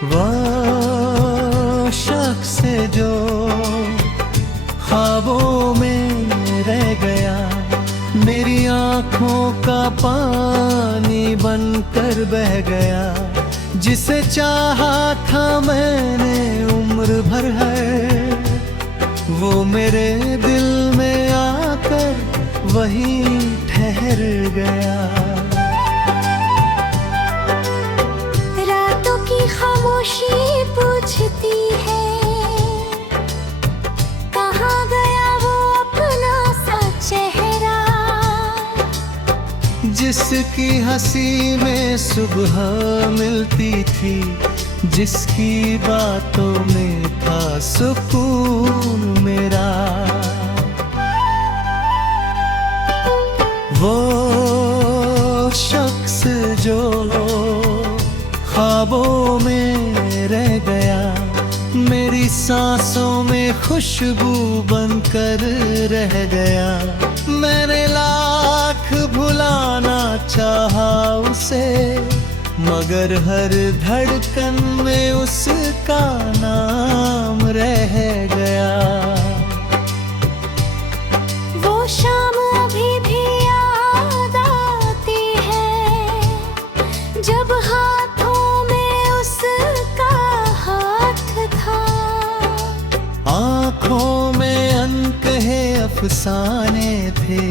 वो शख्स जो ख्वाबों में रह गया, मेरी आँखों का पानी बनकर बह गया, जिसे चाहा था मैंने उम्र भर है, वो मेरे दिल में आकर वहीं ठहर गया। रातों की खामोशी पूछती है, कहाँ गया वो अपना सा चेहरा, जिसकी हंसी में सुबह मिलती थी, जिसकी बातों में था सुकून मेरा। वो शख्स जो ख्वाबों में रह गया, मेरी सांसों में खुशबू बनकर रह गया। मैंने लाख भुलाना चाहा उसे, मगर हर धड़कन में उसका नाम रह गया। वो शाम अभी भी याद आती है, जब हाथों में उसका हाथ था। आँखों में अनकहे अफसाने थे,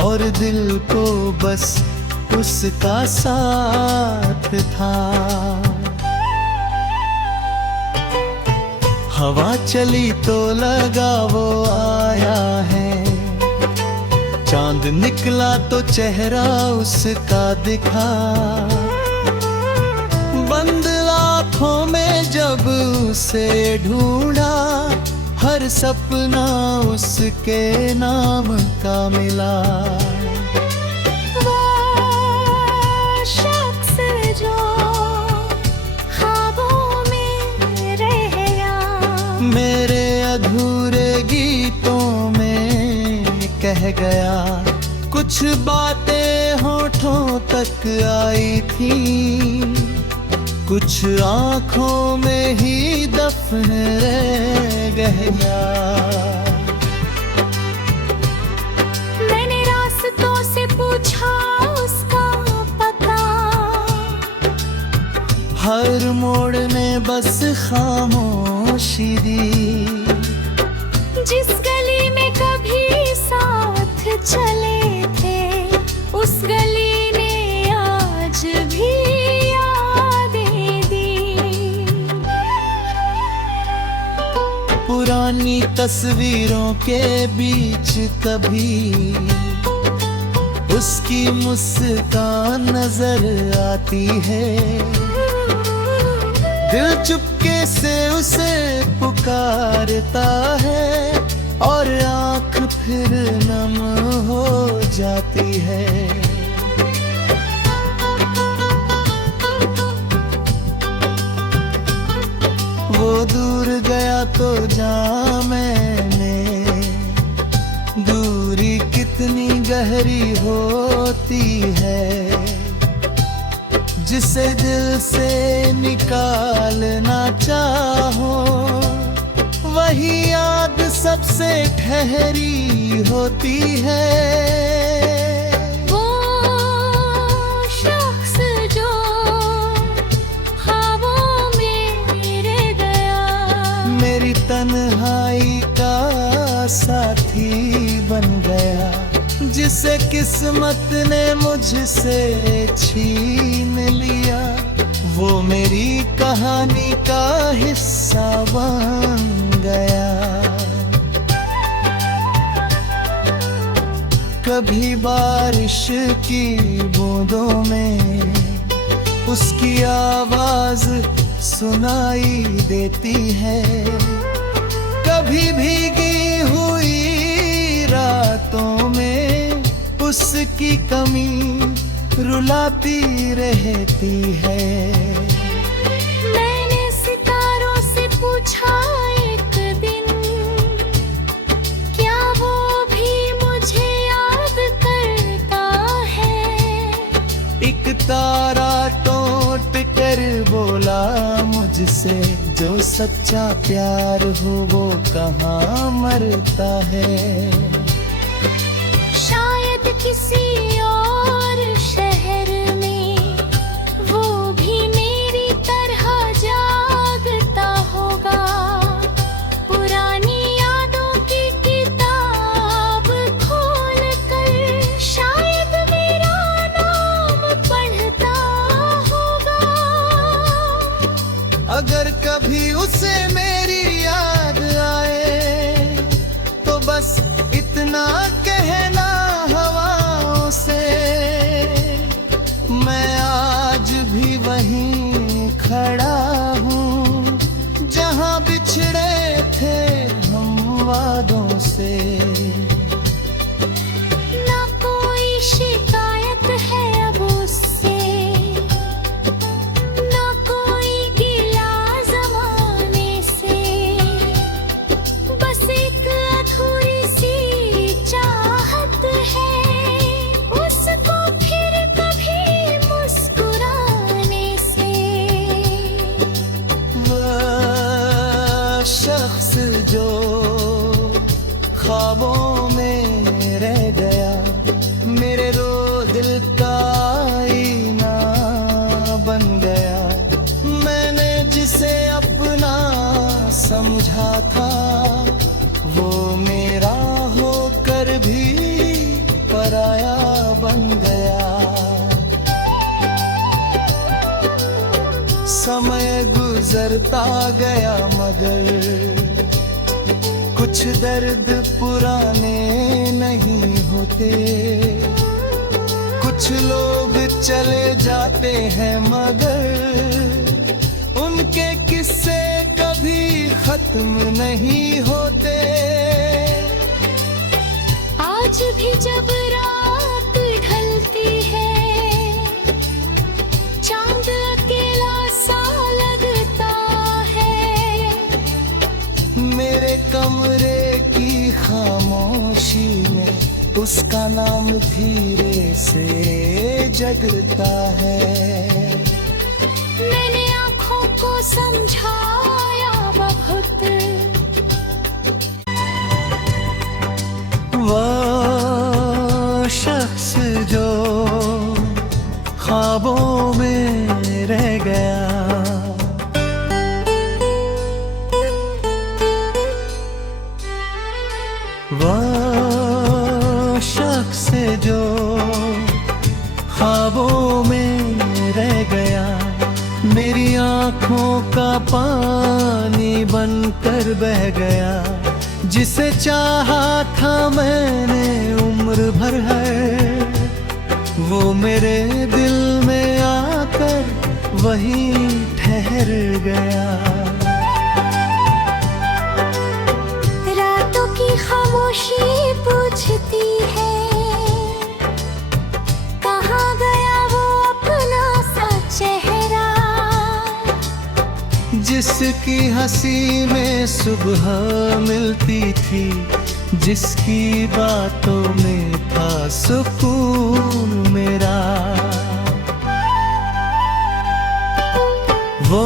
और दिल को बस उसका साथ था। हवा चली तो लगा वो आया है, चांद निकला तो चेहरा उसका दिखा। बंद आँखों में जब उसे ढूंढा, हर सपना उसके नाम का मिला। मेरे अधूरे गीतों में कह गया, कुछ बातें होठों तक आई थी, कुछ आँखों में ही दफन रह गया। मैंने रास्तों से पूछा उसका पता, हर मोड़ ने बस खामोशी दी। जिस गली में कभी साथ चले थे, उस गली ने आज भी यादें दी। पुरानी तस्वीरों के बीच कभी उसकी मुस्कान नजर आती है। दिल चुपके से उसे पुकारता है, और आँख फिर नम हो जाती है। वो दूर गया तो जान मैंने, दूरी कितनी गहरी होती है, जिसे दिल से निकालना चाहो, वही याद सबसे ठहरी होती है। वो शख्स जो ख्वाबों में रह गया, मेरी तन्हाई का साथी बन गया, जिसे किस्मत ने मुझसे छीन लिया। वो मेरी कहानी का हिस्सा बन गया। कभी बारिश की बूंदों में उसकी आवाज सुनाई देती है, कभी भीगी हुई रातों में उसकी कमी रुलाती रहती है। मैंने सितारों से पूछा एक दिन, क्या वो भी मुझे याद करता है? एक तारा टूट कर बोला, जिसे जो सच्चा प्यार हो वो कहाँ मरता है। शायद किसी और शहर में वो भी मेरी तरह जागता होगा। पुरानी यादों की किताब खोल कर शायद मेरा नाम पढ़ता होगा। अगर कभी उसे मेरी याद आए तो बस इतना कहना हवाओं से, मैं आज भी वहीं खड़ा हूँ जहाँ बिछड़े थे हम वादों से। ना कोई शिकायत है अब उससे, ना कोई गिला ज़माने से। बस एक अधूरी सी चाहत है उसको फिर कभी मुस्कुराने से। वह शख्स जो ख्वाबों में रह गया, मेरे रो दिल का आईना बन गया। मैंने जिसे अपना समझा था वो मेरा होकर भी पराया बन गया। समय गुजरता गया मगर कुछ दर्द पुराने नहीं होते। कुछ लोग चले जाते हैं मगर उनके किस्से कभी खत्म नहीं होते। आज भी जब रात ढलती है चांद अकेला सा लगता है। मेरे कमरे की खामोशी में उसका नाम धीरे से जगता है। मैंने आँखों को समझाया बहुत, वो शख्स जो ख्वाबों में रह गया। वो शख्स जो ख्वाबों में रह गया, मेरी आँखों का पानी बनकर बह गया। जिसे चाहा था मैंने उम्र भर है, वो मेरे दिल में आकर वहीं ठहर गया। रातों की खामोशी पूछती है कहाँ गया वो अपना सा चेहरा। जिसकी हंसी में सुबह मिलती थी, जिसकी बातों में था सुकून मेरा। वो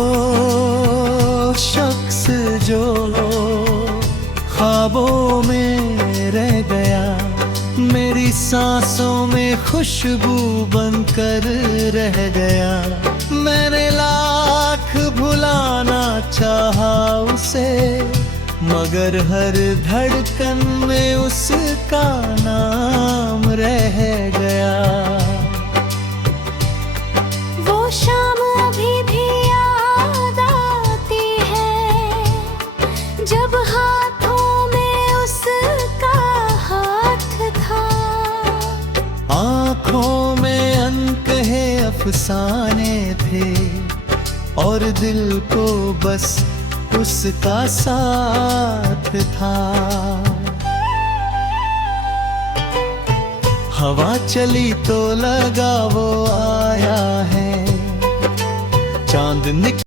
शख्स जो ख्वाबों में रह गया, मेरी सांसों में खुशबू बनकर रह गया। मैंने लाख भुलाना चाहा उसे, मगर हर धड़कन में उसका नाम रह गया। वो शाम अभी भी याद आती है जब हाथों में उसका हाथ था। आँखों में अनकहे अफसाने थे और दिल को बस उसका साथ था। हवा चली तो लगा वो आया है, चांद निकला